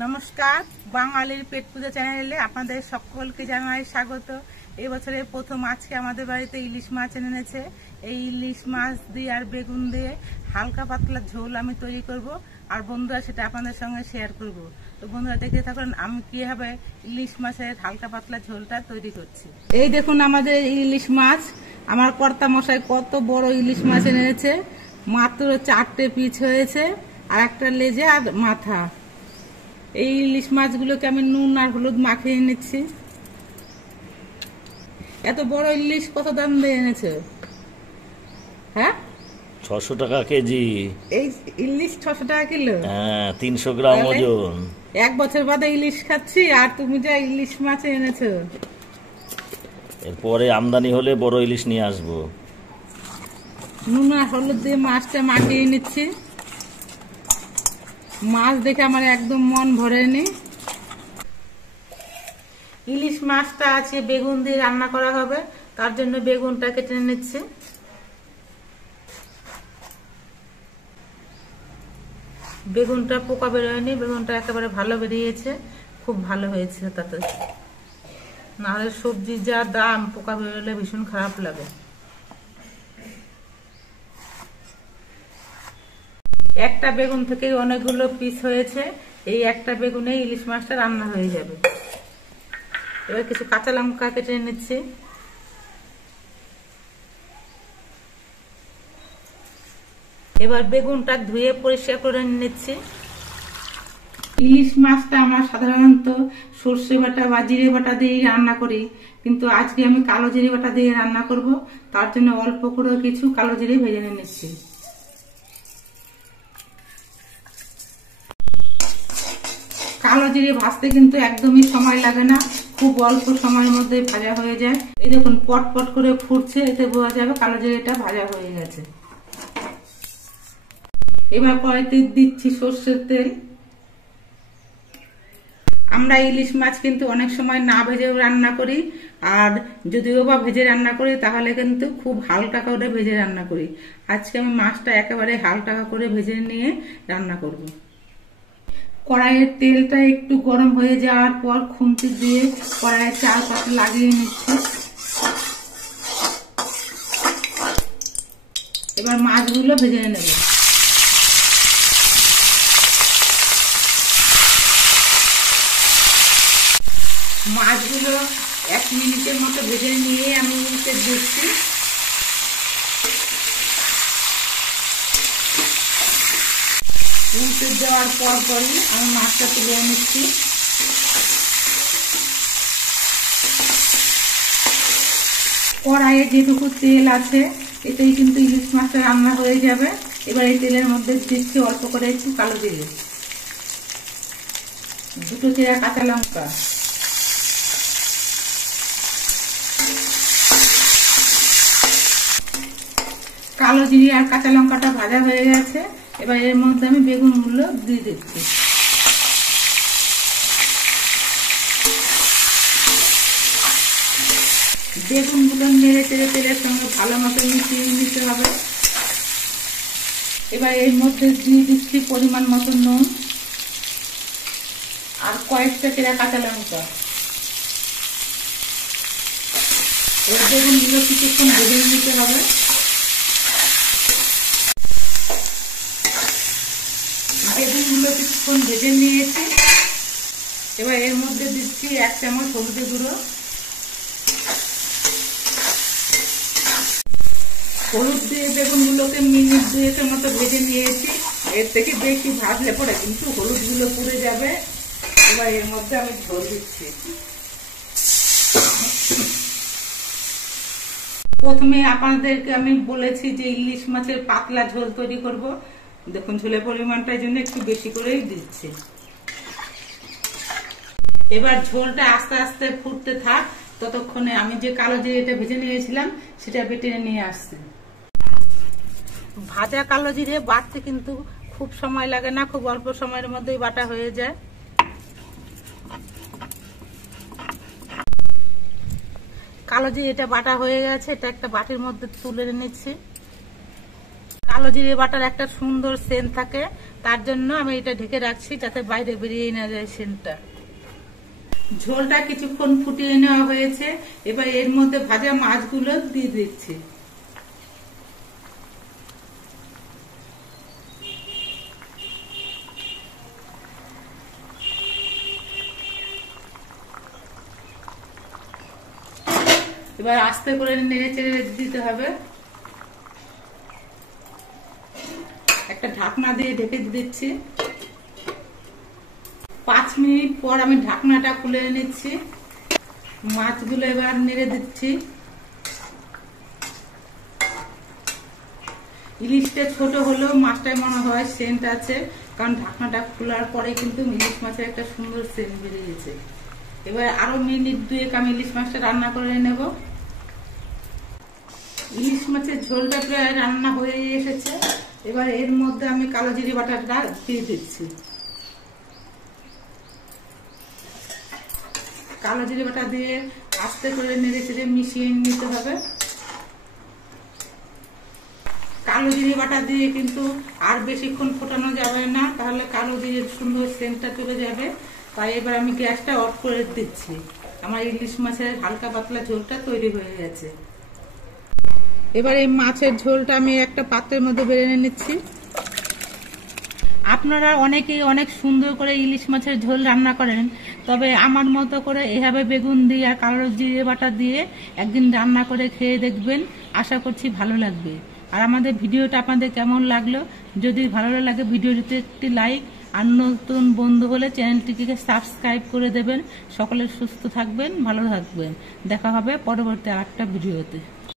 নমস্কার, বাঙালির পেট পূজা চ্যানেলে আপনাদের সকলকে জানাই স্বাগত। এই বছরের প্রথম আজকে আমাদের বাড়িতে ইলিশ মাছ এনেছে। এই ইলিশ মাছ দিয়ে আর বেগুন দিয়ে হালকা পাতলা ঝোল আমি তৈরি করব, আর বন্ধুরা সেটা আপনাদের সঙ্গে শেয়ার করব। তো বন্ধুরা দেখে থাকুন আমি কিভাবে ইলিশ মাছের হালকা পাতলা ঝোলটা তৈরি করছি। এই দেখুন আমাদের ইলিশ মাছ, আমার কর্তা মশাই কত বড় ইলিশ মাছ এনেছে। মাত্র 4টে পিস হয়েছে, আর একটা লেজে আর মাথা। এই ইলিশ মাছগুলোকে আমি নুন আর হলুদ মাখিয়ে নিচ্ছি। এত বড় ইলিশ কত দাম দিয়ে এনেছো? হ্যাঁ, 600 টাকা কেজি। এই ইলিশ 600 টাকা কিলো? হ্যাঁ, 300 গ্রাম ওজন। এক বছর বাদে ইলিশ খাচ্ছি, আর তুমি যা ইলিশ মাছ এনেছো। এরপরে আমদানি হলে বড় ইলিশ নিয়ে আসবো। নুন আর হলুদ দিয়ে মাছটা মাখিয়ে নিচ্ছি। মাছ দেখে আমার একদম মন ভরেনি। ইলিশ মাছটা আছে বেগুন দিয়ে রান্না করা হবে, তার জন্য বেগুনটা কেটে নিচ্ছি। বেগুনটা পোকা বেরোয়নি, বেগুনটা একেবারে ভালো বেরিয়েছে, খুব ভালো হয়েছে। তাতে নাহলে সবজির যা দাম, পোকা বেরোলে ভীষণ খারাপ লাগে। একটা বেগুন থেকে অনেকগুলো পিস হয়েছে। এই একটা বেগুনে ইলিশ মাছটা রান্না হয়ে যাবে। এবার কিছু কাঁচা লঙ্কা কেটে নিচ্ছি। এবার বেগুনটা ধুয়ে পরিষ্কার করে নিচ্ছি। ইলিশ মাছটা আমরা সাধারণত সর্ষে বাটা বা জিরে বাটা দিয়ে রান্না করি, কিন্তু আজকে আমি কালো জিরে বাটা দিয়ে রান্না করব। তার জন্য অল্প করে কিছু কালো জিরে ভেজে নিচ্ছি। কালো জিরে ভাজতে কিন্তু একদমই সময় লাগে না, খুব অল্প সময়ের মধ্যে ভাজা হয়ে যায়। এই দেখুন পট পট করে ফুটছে, এতে বোঝা যাবে কালো জিরেটা ভাজা হয়ে গেছে। এবার কড়াইতে দিচ্ছি সর্ষের তেল। আমরা ইলিশ মাছ কিন্তু অনেক সময় না ভেজেও রান্না করি, আর যদিও বা ভেজে রান্না করি তাহলে কিন্তু খুব হালকা করে ভেজে রান্না করি। আজকে আমি মাছটা একেবারে হালকা করে ভেজে নিয়ে রান্না করব। কড়াইয়ের তেলটা একটু গরম হয়ে যাওয়ার পর খুন্তি দিয়ে কড়াইয়ের চারপাশে লাগিয়ে নিচ্ছি। এবার মাছগুলো ভেজে নেব। মাছগুলো 1 মিনিটের মতো ভেজে নিয়ে আমি উল্টে দিচ্ছি। উল্টে দেওয়ার পরই আমি মাছটা তুলে নিচ্ছি। কড়াইয়ে যেটুকু তেল আছে এতেই কিন্তু ইলিশ মাছটা রান্না হয়ে যাবে। এবার এই তেলের মধ্যে দিচ্ছি অল্প করে একটু কালো জিরে, 2 চেরা কাঁচা লঙ্কা, কালো জিরে আর কাঁচা লঙ্কাটা ভাজা হয়ে গেছে। এবার এর মধ্যে আমি বেগুনগুলো দিয়ে দিচ্ছি। বেগুনগুলো নেড়ে চেড়ে তেলের সঙ্গে ভালো মতো মিশিয়ে নিতে হবে। এবার এর মধ্যে দিয়ে দিচ্ছি পরিমাণ মতো নুন আর কয়েকটা চেরা কাঁচা লঙ্কা। এবার বেগুনগুলো কিছুক্ষণ ভেজে নিতে হবে। বেগুনগুলো কিছুক্ষণ ভেজে নিয়েছি। এবার এর মধ্যে দিচ্ছি 1 চামচ হলুদের গুঁড়ো। হলুদ দিয়ে বেগুনগুলোকে মিনিট 2 মতো ভেজে নিয়েছি। এর থেকে বেশি ভাজলে পরে কিন্তু হলুদগুলো পুড়ে যাবে। এবার এর মধ্যে আমি ঝোল দিচ্ছি। প্রথমে আপনাদেরকে আমি বলেছি যে ইলিশ মাছের পাতলা ঝোল তৈরি করব। দেখুন ঝোলের পরিমাণটার জন্য একটু বেশি করেই দিচ্ছি। এবার ঝোলটা আস্তে আস্তে ফুটতে থাক, ততক্ষণে আমি যে কালো জিরেটা ভেজে নিয়েছিলাম সেটা বেটে নিয়ে আসছি। ভাজা কালো জিরে বাটতে কিন্তু খুব সময় লাগে না, খুব অল্প সময়ের মধ্যেই বাটা হয়ে যায়। কালো জিরেটা বাটা হয়ে গেছে, এটা একটা বাটির মধ্যে তুলে নিচ্ছি। কালো জিরে বাটার একটা সুন্দর সেন্ট থাকে, তার জন্য আমি এটা ঢেকে রাখছি যাতে বাইরে বেরিয়ে না যায় সেন্টটা। ঝোলটা কিছুক্ষণ ফুটিয়ে নেওয়া হয়েছে, এবার এর মধ্যে ভাজা মাছগুলো দিয়ে দিচ্ছি। এবার আস্তে করে নেড়ে চেড়ে দিতে হবে। একটা ঢাকনা দিয়ে ঢেকে দিচ্ছি। 5 মিনিট পর আমি ঢাকনাটা খুলে নিচ্ছি। মাছগুলো এবার নেড়ে দিচ্ছি। ইলিশটা ছোট হলেও মাছটাই মনে হয় সেন্ট আছে, কারণ ঢাকনাটা খোলার পরে কিন্তু ইলিশ মাছের একটা সুন্দর সেন্ট বেরিয়েছে। এবার আরো মিনিট 2 আমি ইলিশ মাছটা রান্না করে নেব। ইলিশ মাছের ঝোলটা প্রায় রান্না হয়ে এসেছে। এবার এর মধ্যে আমি কালো জিরে বাটাটা দিয়ে দিচ্ছি। কালো জিরে বাটা দিয়ে আস্তে করে নেড়ে চেড়ে মিশিয়ে নিতে হবে। কালো জিরে বাটা দিয়ে কিন্তু আর বেশিক্ষণ ফোটানো যাবে না, তাহলে কালো জিরে সুন্দর সেন্টটা চলে যাবে। তাই এবার আমি গ্যাসটা অফ করে দিচ্ছি। আমার ইলিশ মাছের হালকা পাতলা ঝোলটা তৈরি হয়ে গেছে। এবার এই মাছের ঝোলটা আমি একটা পাত্রের মধ্যে বেড়ে নিচ্ছি। আপনারা অনেকেই অনেক সুন্দর করে ইলিশ মাছের ঝোল রান্না করেন, তবে আমার মতো করে এভাবে বেগুন দিয়ে আর কালো জিরে বাটা দিয়ে একদিন রান্না করে খেয়ে দেখবেন, আশা করছি ভালো লাগবে। আর আমাদের ভিডিওটা আপনাদের কেমন লাগলো, যদি ভালো লাগে ভিডিওটিতে একটি লাইক, আর নতুন বন্ধু হলে চ্যানেলটিকে সাবস্ক্রাইব করে দেবেন। সকলে সুস্থ থাকবেন, ভালো থাকবেন। দেখা হবে পরবর্তী আরেকটা ভিডিওতে।